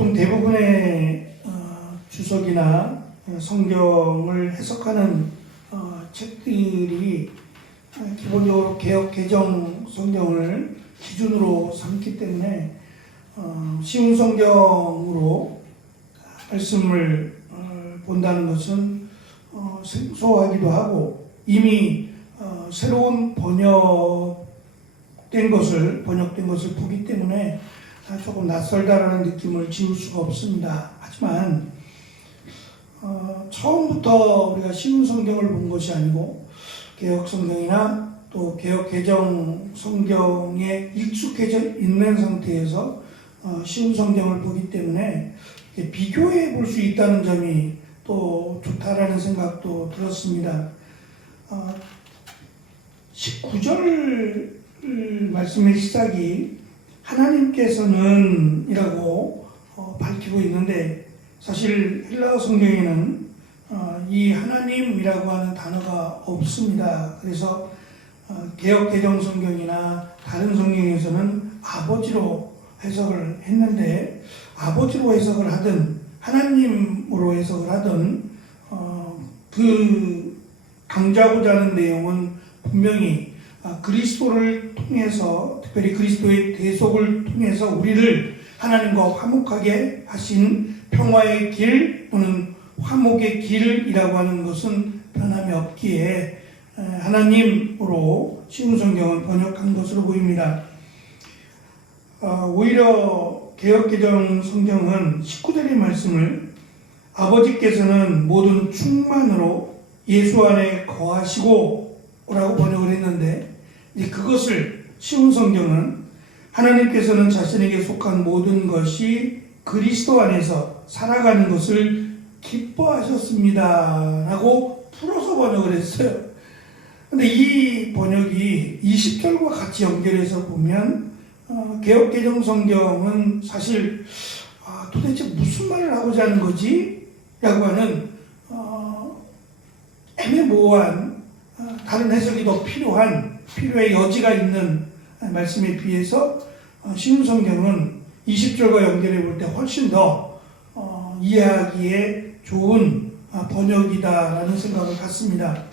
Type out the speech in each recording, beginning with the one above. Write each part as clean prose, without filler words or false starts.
보통 대부분의 주석이나 성경을 해석하는 책들이 기본적으로 개역 개정 성경을 기준으로 삼기 때문에 쉬운 성경으로 말씀을 본다는 것은 생소하기도 하고 이미 새로운 번역된 것을 보기 때문에 조금 낯설다라는 느낌을 지울 수가 없습니다. 하지만 처음부터 우리가 쉬운 성경을 본 것이 아니고 개역 성경이나 또 개역 개정 성경에 익숙해져 있는 상태에서 쉬운 성경을 보기 때문에 비교해 볼 수 있다는 점이 또 좋다라는 생각도 들었습니다. 19절 말씀의 시작이 하나님께서는 이라고 밝히고 있는데 사실 헬라어 성경에는 이 하나님이라고 하는 단어가 없습니다. 그래서 개역 개정 성경이나 다른 성경에서는 아버지로 해석을 했는데 아버지로 해석을 하든 하나님으로 해석을 하든 그 강조하고자 하는 내용은 분명히 그리스도를 통해서 특별히 그리스도의 대속을 통해서 우리를 하나님과 화목하게 하신 평화의 길 또는 화목의 길이라고 하는 것은 변함이 없기에 하나님으로 쉬운 성경을 번역한 것으로 보입니다. 오히려 개역개정 성경은 19절의 말씀을 아버지께서는 모든 충만으로 예수 안에 거하시고 라고 번역을 했는데 이제 그것을 쉬운 성경은 하나님께서는 자신에게 속한 모든 것이 그리스도 안에서 살아가는 것을 기뻐하셨습니다 라고 풀어서 번역을 했어요. 근데 이 번역이 20절과 같이 연결해서 보면 개역개정 성경은 사실 도대체 무슨 말을 하고자 하는 거지? 라고 하는 애매모호한 다른 해석이 더 필요의 여지가 있는 말씀에 비해서 쉬운 성경은 20절과 연결해 볼 때 훨씬 더 이해하기에 좋은 번역이다라는 생각을 갖습니다.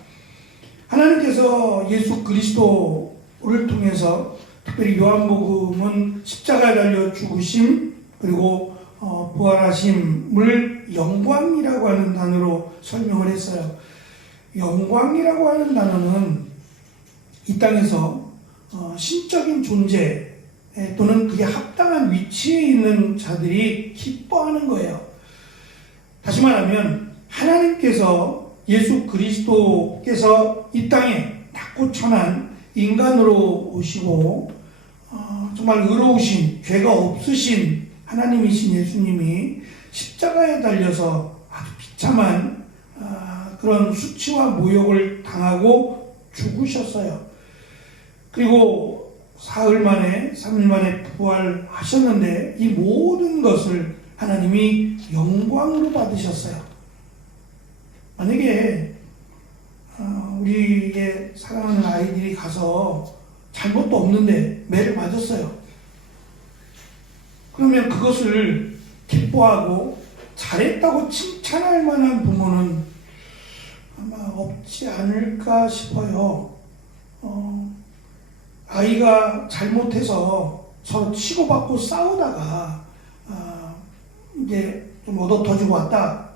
하나님께서 예수 그리스도를 통해서 특별히 요한복음은 십자가에 달려 죽으심 그리고 부활하심을 영광이라고 하는 단어로 설명을 했어요. 영광이라고 하는 단어는 이 땅에서 신적인 존재 또는 그게 합당한 위치에 있는 자들이 기뻐하는 거예요. 다시 말하면 하나님께서 예수 그리스도께서 이 땅에 낮고 천한 인간으로 오시고 정말 의로우신 죄가 없으신 하나님이신 예수님이 십자가에 달려서 아주 비참한 그런 수치와 모욕을 당하고 죽으셨어요. 그리고 3일 만에 부활하셨는데 이 모든 것을 하나님이 영광으로 받으셨어요. 만약에 우리의 사랑하는 아이들이 가서 잘못도 없는데 매를 맞았어요. 그러면 그것을 기뻐하고 잘했다고 칭찬할 만한 부모는 아마 없지 않을까 싶어요. 아이가 잘못해서 서로 치고받고 싸우다가 이제 좀 얻어터지고 왔다.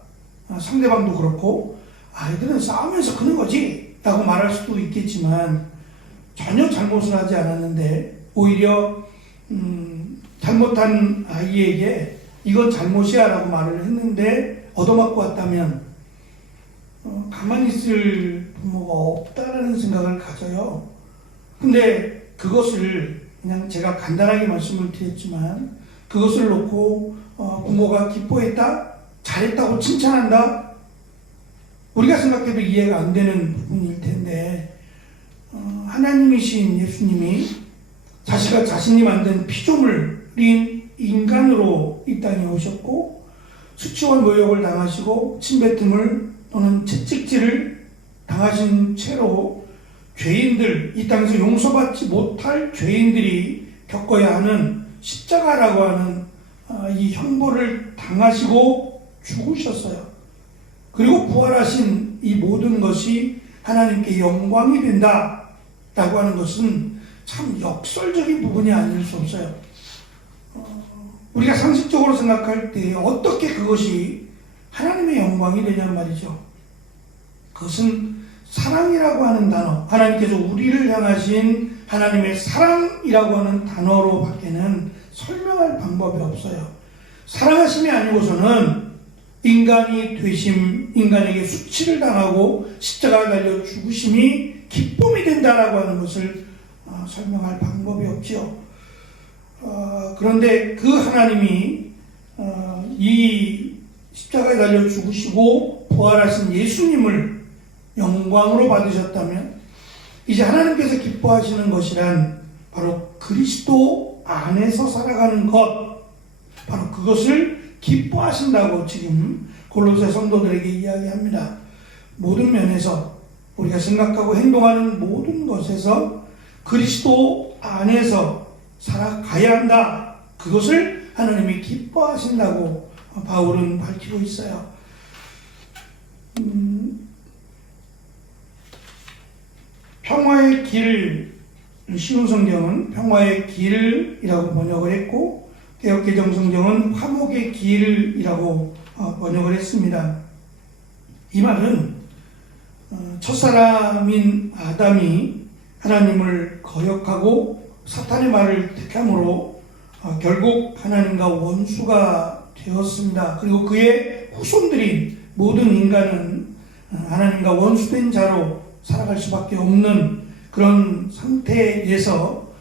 상대방도 그렇고 아이들은 싸우면서 그런 거지 라고 말할 수도 있겠지만 전혀 잘못을 하지 않았는데 오히려 잘못한 아이에게 이건 잘못이야 라고 말을 했는데 얻어맞고 왔다면 가만히 있을 부모가 없다라는 생각을 가져요. 근데 그것을 그냥 제가 간단하게 말씀을 드렸지만 그것을 놓고 부모가 기뻐했다? 잘했다고 칭찬한다? 우리가 생각해도 이해가 안 되는 부분일 텐데 하나님이신 예수님이 자신이 만든 피조물인 인간으로 이 땅에 오셨고 수치와 모욕을 당하시고 침뱉음을 또는 채찍질을 당하신 채로 죄인들, 이 땅에서 용서받지 못할 죄인들이 겪어야 하는 십자가라고 하는 이 형벌을 당하시고 죽으셨어요. 그리고 부활하신 이 모든 것이 하나님께 영광이 된다라고 하는 것은 참 역설적인 부분이 아닐 수 없어요. 우리가 상식적으로 생각할 때 어떻게 그것이 하나님의 영광이 되냔 말이죠. 그것은 사랑이라고 하는 단어, 하나님께서 우리를 향하신 하나님의 사랑이라고 하는 단어로 밖에는 설명할 방법이 없어요. 사랑하심이 아니고서는 인간이 되심, 인간에게 수치를 당하고 십자가에 달려 죽으심이 기쁨이 된다라고 하는 것을 설명할 방법이 없지요. 그런데 그 하나님이 이 십자가에 달려 죽으시고 부활하신 예수님을 영광으로 받으셨다면 이제 하나님께서 기뻐하시는 것이란 바로 그리스도 안에서 살아가는 것, 바로 그것을 기뻐하신다고 지금 골로새 성도들에게 이야기합니다. 모든 면에서 우리가 생각하고 행동하는 모든 것에서 그리스도 안에서 살아가야 한다. 그것을 하나님이 기뻐하신다고 바울은 밝히고 있어요. 평화의 길, 쉬운 성경은 평화의 길이라고 번역을 했고 개역개정 성경은 화목의 길이라고 번역을 했습니다. 이 말은 첫사람인 아담이 하나님을 거역하고 사탄의 말을 택함으로 결국 하나님과 원수가 되었습니다. 그리고 그의 후손들인 모든 인간은 하나님과 원수된 자로 살아갈 수밖에 없는 그런 상태에서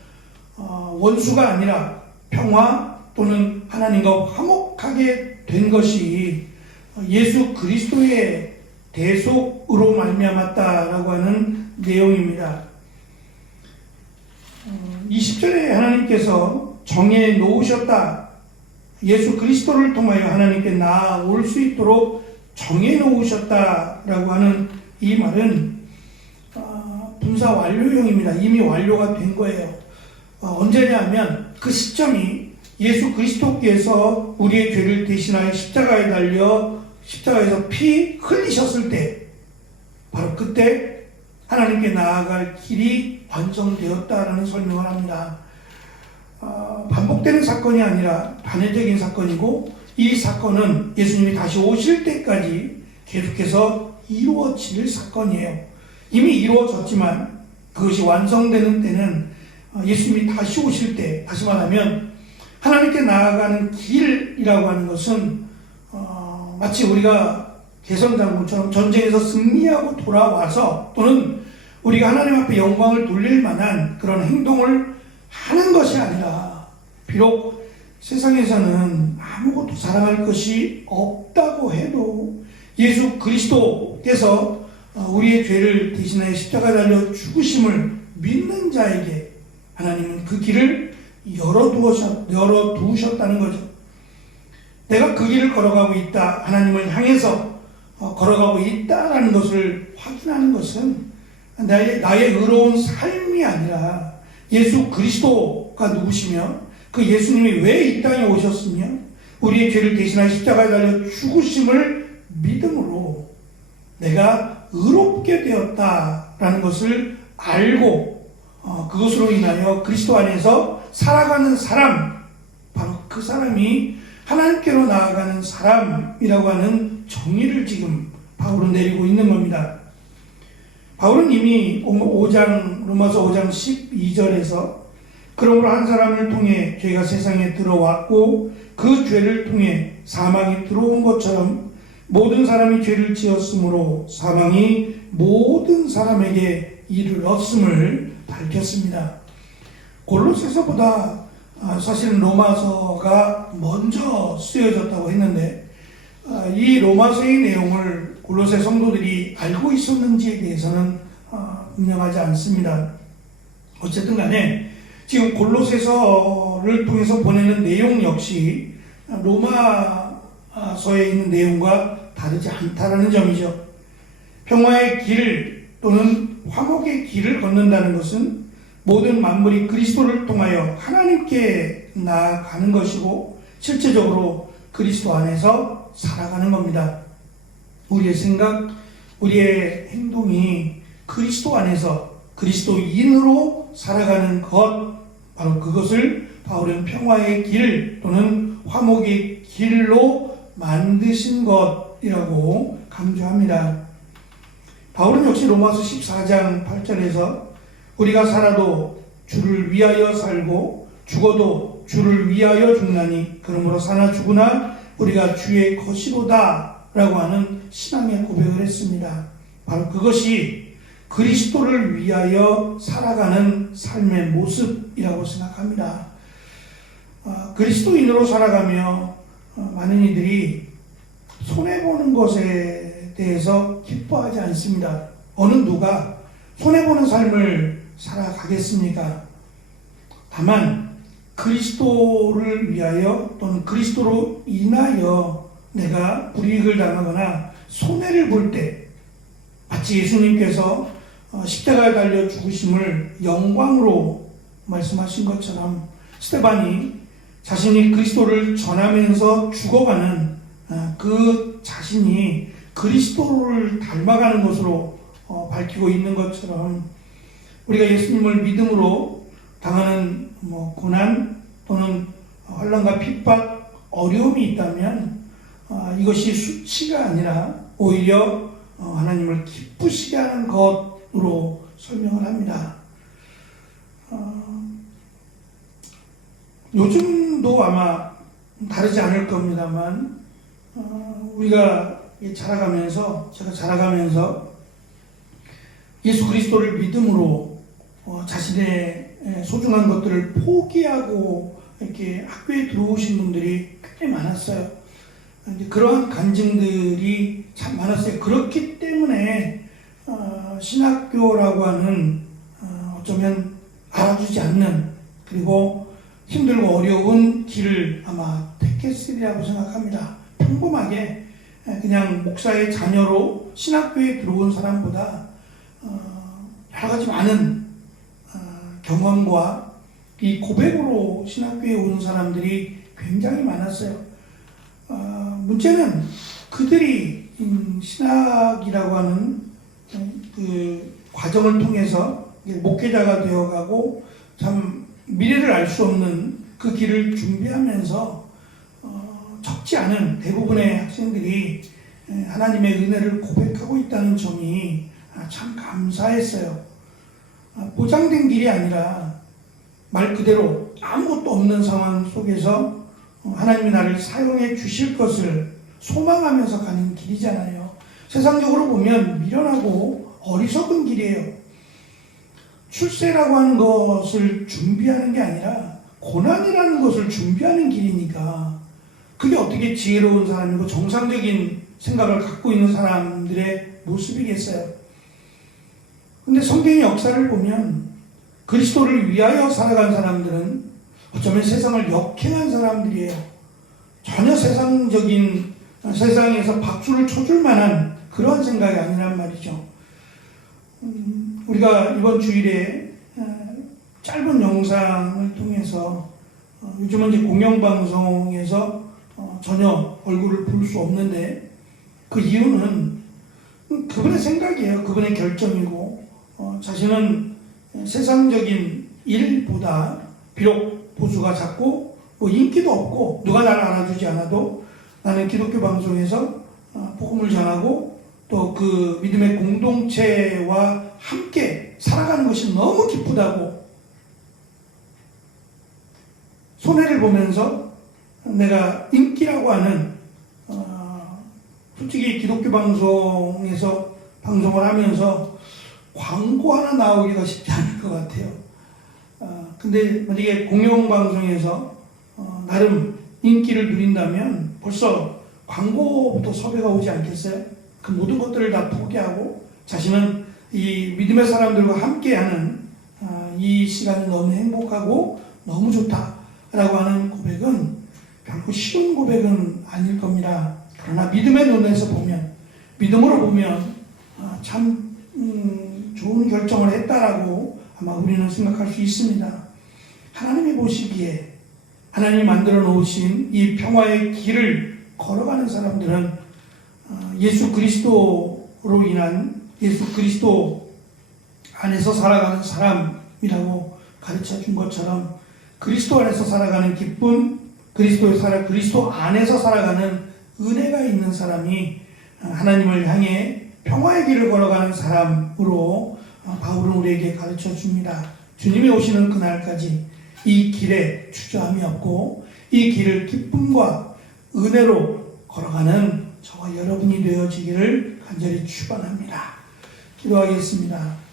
원수가 아니라 평화 또는 하나님과 화목하게 된 것이 예수 그리스도의 대속으로 말미암았다라고 하는 내용입니다. 20절에 하나님께서 정해 놓으셨다. 예수 그리스도를 통하여 하나님께 나아올 수 있도록 정해 놓으셨다라고 하는 이 말은 분사 완료형입니다. 이미 완료가 된 거예요. 언제냐 하면 그 시점이 예수 그리스도께서 우리의 죄를 대신하여 십자가에 달려 십자가에서 피 흘리셨을 때, 바로 그때 하나님께 나아갈 길이 완성되었다라는 설명을 합니다. 반복되는 사건이 아니라 단회적인 사건이고, 이 사건은 예수님이 다시 오실 때까지 계속해서 이루어질 사건이에요. 이미 이루어졌지만 그것이 완성되는 때는 예수님이 다시 오실 때, 다시 말하면 하나님께 나아가는 길이라고 하는 것은 마치 우리가 개선장군처럼 전쟁에서 승리하고 돌아와서 또는 우리가 하나님 앞에 영광을 돌릴 만한 그런 행동을 하는 것이 아니라, 비록 세상에서는 아무것도 자랑할 것이 없다고 해도 예수 그리스도께서 우리의 죄를 대신하여 십자가에 달려 죽으심을 믿는 자에게 하나님은 그 길을 열어두셨다는 거죠. 내가 그 길을 걸어가고 있다, 하나님을 향해서 걸어가고 있다라는 것을 확인하는 것은 나의 의로운 삶이 아니라 예수 그리스도가 누구시며 그 예수님이 왜 이 땅에 오셨으며 우리의 죄를 대신하여 십자가에 달려 죽으심을 믿음으로 내가 의롭게 되었다라는 것을 알고 그것으로 인하여 그리스도 안에서 살아가는 사람, 바로 그 사람이 하나님께로 나아가는 사람이라고 하는 정의를 지금 바울은 내리고 있는 겁니다. 바울은 이미 로마서 5장 12절에서 그러므로 한 사람을 통해 죄가 세상에 들어왔고 그 죄를 통해 사망이 들어온 것처럼 모든 사람이 죄를 지었으므로 사망이 모든 사람에게 이르렀음을 밝혔습니다. 골로새서보다 사실은 로마서가 먼저 쓰여졌다고 했는데 이 로마서의 내용을 골로새 성도들이 알고 있었는지에 대해서는 분명하지 않습니다. 어쨌든 간에 지금 골로새서를 통해서 보내는 내용 역시 로마서에 있는 내용과 다르지 않다라는 점이죠. 평화의 길 또는 화목의 길을 걷는다는 것은 모든 만물이 그리스도를 통하여 하나님께 나아가는 것이고, 실제적으로 그리스도 안에서 살아가는 겁니다. 우리의 생각, 우리의 행동이 그리스도 안에서 그리스도인으로 살아가는 것, 바로 그것을 바울은 평화의 길 또는 화목의 길로 만드신 것이라고 강조합니다. 바울은 역시 로마서 14장 8절에서 우리가 살아도 주를 위하여 살고 죽어도 주를 위하여 죽나니 그러므로 사나 죽으나 우리가 주의 것이로다 라고 하는 신앙의 고백을 했습니다. 바로 그것이 그리스도를 위하여 살아가는 삶의 모습이라고 생각합니다. 그리스도인으로 살아가며 많은 이들이 손해보는 것에 대해서 기뻐하지 않습니다. 어느 누가 손해보는 삶을 살아가겠습니까? 다만 그리스도를 위하여 또는 그리스도로 인하여 내가 불이익을 당하거나 손해를 볼 때 마치 예수님께서 십자가에 달려 죽으심을 영광으로 말씀하신 것처럼 스데반이 자신이 그리스도를 전하면서 죽어가는 그 자신이 그리스도를 닮아가는 것으로 밝히고 있는 것처럼 우리가 예수님을 믿음으로 당하는 고난 또는 환난과 핍박, 어려움이 있다면 이것이 수치가 아니라 오히려 하나님을 기쁘시게 하는 것으로 설명을 합니다. 요즘도 아마 다르지 않을 겁니다만 우리가 자라가면서 제가 자라가면서 예수 그리스도를 믿음으로 자신의 소중한 것들을 포기하고 이렇게 학교에 들어오신 분들이 굉장히 많았어요. 그러한 간증들이 참 많았어요. 그렇기 때문에 신학교라고 하는 어쩌면 알아주지 않는 그리고 힘들고 어려운 길을 아마 택했으리라고 생각합니다. 평범하게 그냥 목사의 자녀로 신학교에 들어온 사람보다 여러 가지 많은 경험과 이 고백으로 신학교에 온 사람들이 굉장히 많았어요. 문제는 그들이 신학이라고 하는 그 과정을 통해서 목회자가 되어가고 참 미래를 알 수 없는 그 길을 준비하면서 적지 않은 대부분의 학생들이 하나님의 은혜를 고백하고 있다는 점이 참 감사했어요. 보장된 길이 아니라 말 그대로 아무것도 없는 상황 속에서 하나님이 나를 사용해 주실 것을 소망하면서 가는 길이잖아요. 세상적으로 보면 미련하고 어리석은 길이에요. 출세라고 하는 것을 준비하는 게 아니라 고난이라는 것을 준비하는 길이니까 그게 어떻게 지혜로운 사람이고 정상적인 생각을 갖고 있는 사람들의 모습이겠어요. 근데 성경의 역사를 보면 그리스도를 위하여 살아간 사람들은 어쩌면 세상을 역행한 사람들이에요. 전혀 세상적인 세상에서 박수를 쳐줄 만한 그런 생각이 아니란 말이죠. 우리가 이번 주일에 짧은 영상을 통해서 요즘은 이제 공영방송에서 전혀 얼굴을 볼 수 없는데 그 이유는 그분의 생각이에요. 그분의 결정이고 자신은 세상적인 일보다 비록 보수가 작고 인기도 없고 누가 나를 알아주지 않아도 나는 기독교 방송에서 복음을 전하고 또 그 믿음의 공동체와 함께 살아가는 것이 너무 기쁘다고 손해를 보면서 내가 인기라고 하는 솔직히 기독교 방송에서 방송을 하면서 광고 하나 나오기가 쉽지 않을 것 같아요. 근데 만약에 공영방송에서 나름 인기를 누린다면 벌써 광고부터 섭외가 오지 않겠어요? 그 모든 것들을 다 포기하고 자신은 이 믿음의 사람들과 함께하는 이 시간이 너무 행복하고 너무 좋다라고 하는 고백은 결코 쉬운 고백은 아닐 겁니다. 그러나 믿음의 눈에서 보면, 믿음으로 보면 참 좋은 결정을 했다라고 아마 우리는 생각할 수 있습니다. 하나님이 보시기에 하나님이 만들어 놓으신 이 평화의 길을 걸어가는 사람들은 예수 그리스도로 인한 예수 그리스도 안에서 살아가는 사람이라고 가르쳐 준 것처럼 그리스도 안에서 살아가는 기쁨, 그리스도 안에서 살아가는 은혜가 있는 사람이 하나님을 향해 평화의 길을 걸어가는 사람으로 바울은 우리에게 가르쳐 줍니다. 주님이 오시는 그날까지 이 길에 주저함이 없고 이 길을 기쁨과 은혜로 걸어가는 저와 여러분이 되어지기를 간절히 축원합니다. 기도하겠습니다.